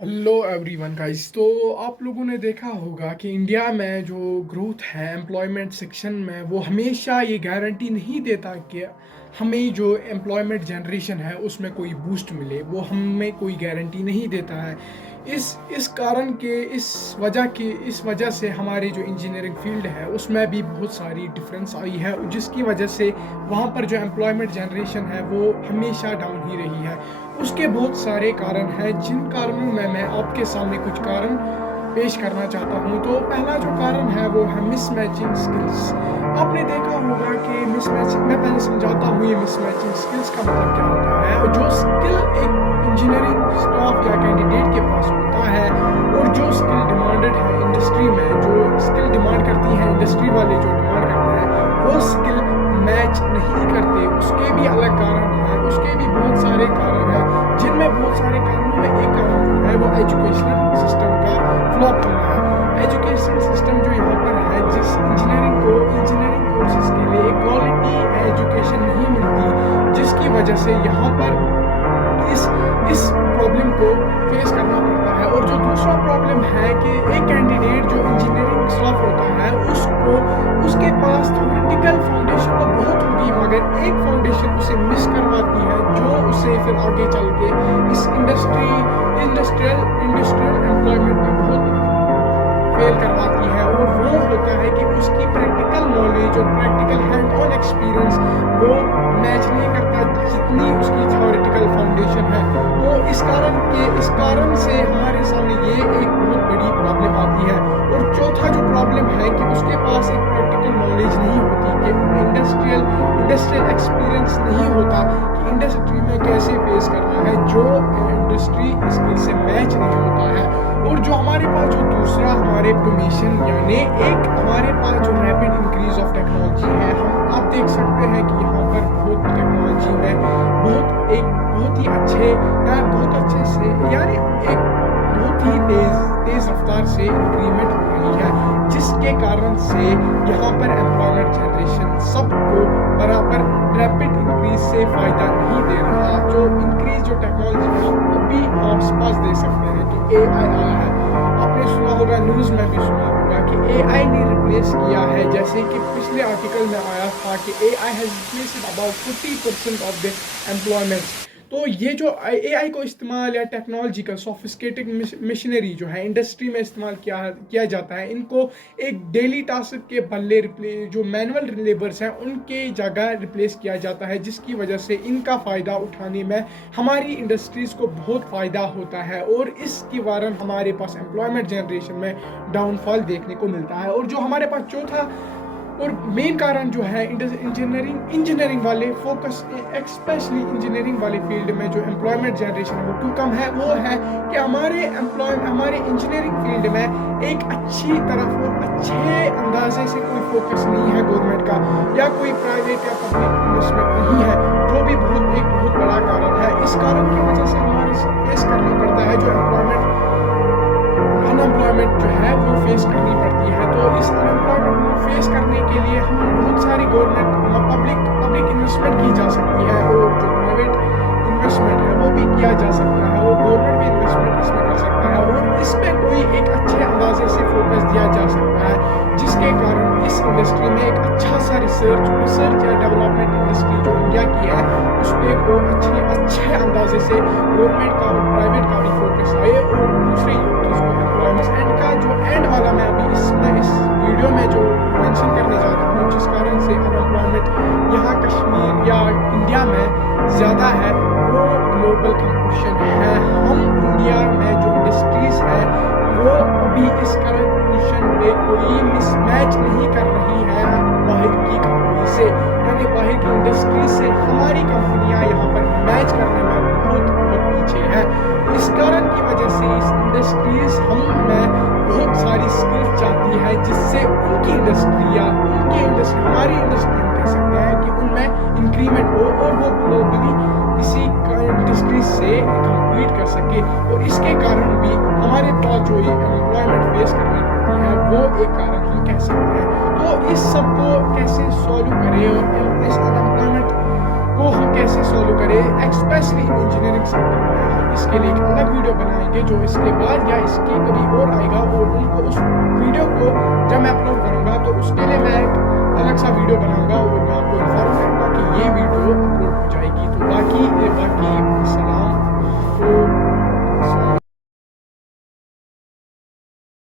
Hello everyone guys. तो आप लोगों ने देखा होगा कि इंडिया में जो ग्रोथ है एम्प्लॉयमेंट सेक्शन में, वो हमेशा ये गारंटी नहीं देता कि हमें जो एम्प्लॉयमेंट जनरेशन है उसमें कोई बूस्ट मिले। वो हमें कोई गारंटी नहीं देता है। इस कारण के इस वजह से हमारी जो इंजीनियरिंग फील्ड है उसमें भी बहुत सारी डिफरेंस आई है, जिसकी वजह से वहाँ पर जो एम्प्लॉयमेंट जनरेशन है वो हमेशा डाउन ही रही है। उसके बहुत सारे कारण हैं, जिन कारणों में मैं आपके सामने कुछ कारण पेश करना चाहता हूँ। तो पहला जो कारण है वो है मिसमैचिंग स्किल्स। आपने देखा होगा कि मिसमैचिंग, मैं पहले समझाता हूँ ये मिसमैचिंग स्किल्स का मतलब क्या होता है। जो स्किल एक इंजीनियरिंग स्टाफ या कैंडिडेट के पास होता है और जो स्किल डिमांडेड है इंडस्ट्री में, जो स्किल डिमांड करती है इंडस्ट्री वाले, जो डिमांड करते हैं वो स्किल मैच नहीं करते। उसके भी अलग कारण हैं, उसके भी बहुत सारे कारण हैं, जिनमें बहुत सारे कारणों में एक कारण जो है वो एजुकेशनल सिस्टम का फ्लॉप होना है। एजुकेशन सिस्टम जो यहाँ पर है, जिस इंजीनियरिंग कोर्सेज के लिए क्वालिटी एजुकेशन नहीं मिलती, जिसकी वजह से यहाँ पर इस प्रॉब्लम को फेस करना पड़ता है। और जो दूसरा प्रॉब्लम है कि एक कैंडिडेट जो इंजीनियरिंग स्टाफ होता है उसके पास थ्योरेटिकल फाउंडेशन तो बहुत होगी, मगर एक फाउंडेशन उसे मिस करवाती है जो उसे फिर आगे चल के इस इंडस्ट्रियल एम्प्लॉयमेंट में बहुत फेल करवाती है। और वो होता है कि उसकी प्रैक्टिकल नॉलेज और प्रैक्टिकल हैंड ऑन एक्सपीरियंस वो मैच नहीं करता जितनी उसकी थ्योरेटिकल फाउंडेशन है। तो इस कारण से हमारे सामने ये एक बहुत बड़ी प्रॉब्लम आती है। और चौथा जो प्रॉब्लम है कि उसके पास एक प्रैक्टिकल नॉलेज नहीं होती, कि इंडस्ट्रियल एक्सपीरियंस नहीं होता कि इंडस्ट्री में कैसे फेस करना है, जो इंडस्ट्री स्किल से मैच नहीं होता है। और जो हमारे पास जो दूसरा हमारे ऑटोमेशन, यानी एक हमारे पास जो रैपिड इंक्रीज ऑफ टेक्नोलॉजी है, हम आप देख सकते हैं कि यहाँ पर बहुत टेक्नोलॉजी में बहुत ही अच्छे से, यानी एक बहुत ही तेज रफ्तार से इंक्रीमेंट हो रही है, जिसके कारण से यहाँ पर एम्प्लॉयमेंट जनरेशन सबको बराबर रैपिड इंक्रीज से फायदा नहीं दे रहा। जो इंक्रीज जो टेक्नोलॉजी है अभी आप पास दे सकते हैं कि AI आया है। आपने सुना होगा, न्यूज़ में भी सुना होगा कि AI ने रिप्लेस किया है, जैसे कि पिछले आर्टिकल में आया था कि AI has replaced about 40% of the employment. तो ये जो AI को इस्तेमाल या टेक्नोलॉजिकल सोफिस्टिकेटेड मशीनरी जो है इंडस्ट्री में इस्तेमाल किया जाता है, इनको एक डेली टास्क के बदले जो मैनुअल लेबर्स हैं उनके जगह रिप्लेस किया जाता है, जिसकी वजह से इनका फ़ायदा उठाने में हमारी इंडस्ट्रीज़ को बहुत फ़ायदा होता है। और इसके कारण हमारे पास एम्प्लॉयमेंट जनरेशन में डाउनफॉल देखने को मिलता है। और जो हमारे पास चौथा और मेन कारण जो है इंजीनियरिंग वाले फोकस, एक्सपेशली इंजीनियरिंग वाले फील्ड में जो एम्प्लॉयमेंट जनरेशन है वो क्यों कम है, वो है कि हमारे इंजीनियरिंग फील्ड में एक अच्छी तरफ और अच्छे अंदाजे से कोई फोकस नहीं है गवर्नमेंट का, या कोई प्राइवेट या पब्लिक इन्वेस्टमेंट नहीं है, जो भी एक बहुत बड़ा कारण है। इस कारण की वजह से हमारे फेस करना पड़ता है जो अनएम्प्लॉयमेंट जो है वो फेस करनी पड़ती है। तो इस अनएम्प्लॉयमेंट को फेस करने के लिए हम बहुत सारी पब्लिक इन्वेस्टमेंट की जा सकती है, और जो प्राइवेट इन्वेस्टमेंट है वो भी किया जा सकता है, और गवर्नमेंट भी इन्वेस्टमेंट इसमें कर सकता है, और इस पे कोई एक अच्छे अंदाजे से फोकस दिया जा सकता है, जिसके कारण इस इंडस्ट्री में एक अच्छा सा रिसर्च या डेवलपमेंट इंडस्ट्री जो इंडिया की है उस पर को अच्छे अंदाजे से गवर्नमेंट का और प्राइवेट का भी फोकस आए, और दूसरे यूनिट्स को एम्प्लॉयमेंट एंड का जो एंड वाला मैं अभी इस वीडियो में जो मेंशन करने जा रहा हूँ, जिस कारण से अनएम्प्लॉयमेंट यहाँ कश्मीर या इंडिया में ज़्यादा है, वो ग्लोबल कंपटीशन है। हम इंडिया में जो इंडस्ट्रीज़ है वो अभी इस करंट पोजीशन पे कोई मिसमैच नहीं कर रही है बाहर की कंपनी से, यानी बाहर की इंडस्ट्री से हमारी कंपनियां यहाँ पर मैच करने में बहुत पीछे है। इस कारण की वजह से इस इंडस्ट्रीज हम में बहुत सारी स्किल्स चाहती है, जिससे उनकी हमारी इंडस्ट्री हम कह सकते हैं कि उनमें इंक्रीमेंट हो और वो ग्लोबली किसी इंडस्ट्री से कम्पीट कर सके। और इसके कारण भी हमारे पास जो एम्प्लॉयमेंट फेस करनी पड़ती है वो एक कारण हम कह सकते हैं। तो इस सब को कैसे सॉल्व करें और इस अनएम्प्लॉयमेंट को हम कैसे सॉल्व करें, एक्सपेशली इंजीनियरिंग सेक्टर में इसके लिए एक अलग वीडियो बनाएंगे जो इसके बाद या इसके कभी और आएगा और उनको उस